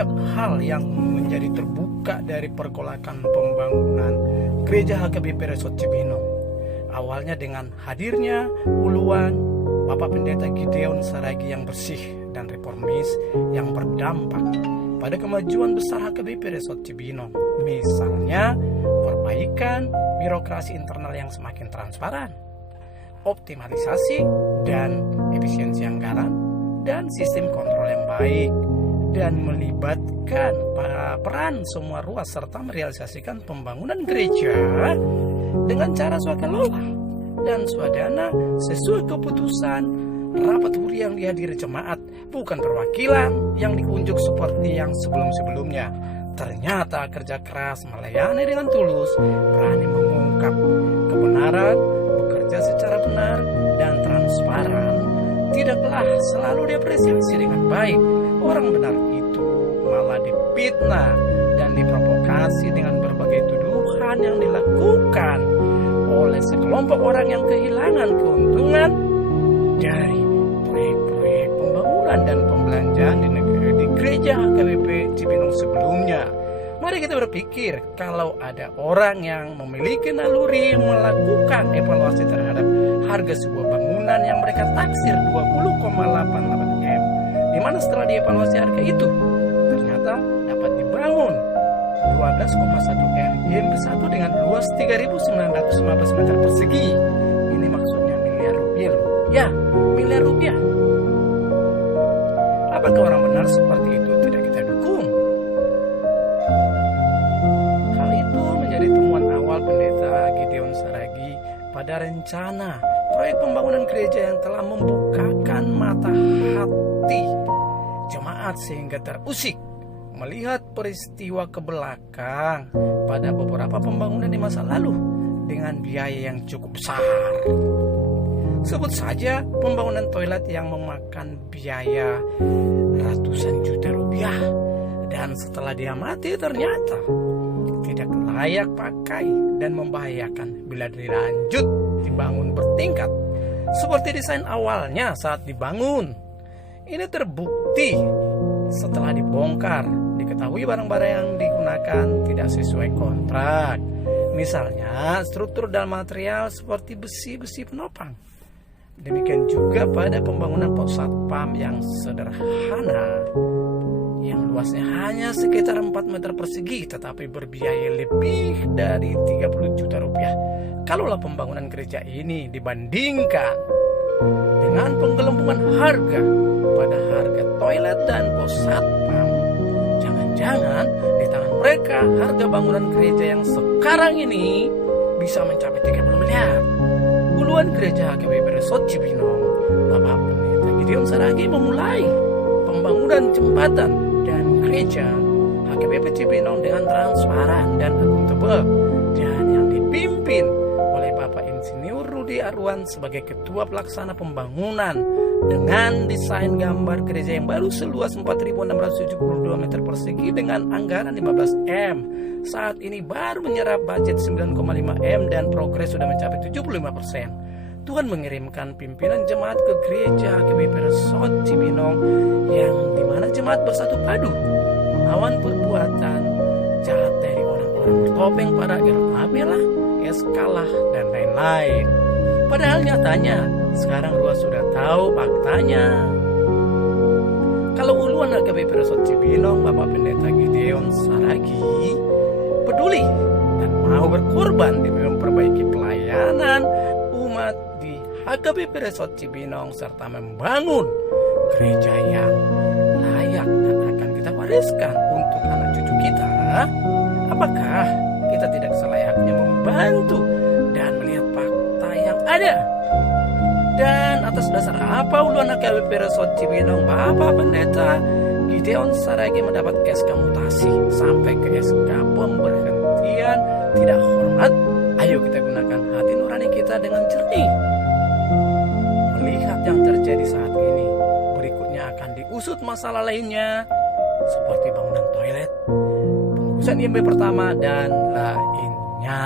banyak hal yang menjadi terbuka dari pergolakan pembangunan Gereja HKBP Resort Cibinong. Awalnya dengan hadirnya uluan Bapak Pendeta Gideon Saragi yang bersih dan reformis yang berdampak pada kemajuan besar HKBP Resort Cibinong. Misalnya perbaikan birokrasi internal yang semakin transparan, optimalisasi dan efisiensi anggaran, dan sistem kontrol yang baik, dan melibatkan peran semua ruas serta merealisasikan pembangunan gereja dengan cara swakelola dan swadana sesuai keputusan rapat huri yang dihadiri jemaat, bukan perwakilan yang diunjuk seperti yang sebelum-sebelumnya. Ternyata kerja keras, melayani dengan tulus, berani mengungkap kebenaran, bekerja secara benar dan transparan, tidaklah selalu diapresiasi dengan baik. Orang benar itu malah difitnah dan diprovokasi dengan berbagai tuduhan yang dilakukan oleh sekelompok orang yang kehilangan keuntungan dari proyek-proyek pembangunan dan pembelanjaan di gereja HKBP Cibinong sebelumnya. Mari kita berpikir, kalau ada orang yang memiliki naluri melakukan evaluasi terhadap harga sebuah bangunan yang mereka taksir 20,88 M, di mana setelah dievaluasi harga itu ternyata dapat dibangun 12,1 M yang bersatu dengan luas 3.915 meter persegi. Ini maksudnya miliar rupiah loh. Ya, miliar rupiah. Apakah orang benar seperti itu tidak kita dukung? Hal itu menjadi temuan awal Pendeta Gideon Saragi pada rencana proyek pembangunan gereja yang telah membukakan mata hati jemaat sehingga terusik melihat peristiwa ke belakang pada beberapa pembangunan di masa lalu dengan biaya yang cukup besar. Sebut saja pembangunan toilet yang memakan biaya ratusan juta rupiah, dan setelah diamati ternyata tidak layak pakai dan membahayakan bila dilanjut dibangun bertingkat seperti desain awalnya saat dibangun. Ini terbukti setelah dibongkar, diketahui barang-barang yang digunakan tidak sesuai kontrak. Misalnya struktur dan material seperti besi-besi penopang. Demikian juga pada pembangunan pos satpam yang sederhana, yang luasnya hanya sekitar 4 meter persegi tetapi berbiaya lebih dari 30 juta rupiah. Kalaulah pembangunan gereja ini dibandingkan dengan penggelembungan harga pada harga toilet dan pos satpam, jangan-jangan di tangan mereka harga bangunan gereja yang sekarang ini bisa mencapai 30 miliar. Uluan gereja HKBP Resort Cibinong, Bapak Pendeta Gideon Saragi memulai pembangunan jembatan dan gereja HKBP Cibinong dengan transparan dan akuntabel, dan yang dipimpin oleh Bapak Insinyur Rudi Arwan sebagai ketua pelaksana pembangunan dengan desain gambar gereja yang baru seluas 4.672 meter persegi dengan anggaran 15 M. Saat ini baru menyerap budget 9,5 M dan progres sudah mencapai 75%. Tuhan mengirimkan pimpinan jemaat ke gereja HKBP Resort Cibinong yang dimana jemaat bersatu padu melawan perbuatan jahat dari orang-orang bertopeng para Irabela, Eskalah, dan lain-lain. Padahal nyatanya sekarang ruas sudah tahu faktanya. Kalau uluan HKBP Resort Cibinong, Bapak Pendeta Gideon Saragi peduli dan mau berkorban demi memperbaiki pelayanan umat di HKBP Resort Cibinong serta membangun gereja yang layak dan akan kita wariskan untuk anak cucu kita, apakah kita tidak selayaknya membantu dan melihat fakta yang ada? Dan atas dasar apa uluan HKBP Resort Cibinong Bapak Pendeta Gideon Saragi mendapat SK mutasi sampai ke SK pemberhentian tidak hormat? Ayo kita gunakan hati nurani kita dengan jernih. Melihat yang terjadi saat ini, berikutnya akan diusut masalah lainnya seperti bangunan toilet, pengurusan IMB pertama, dan lainnya.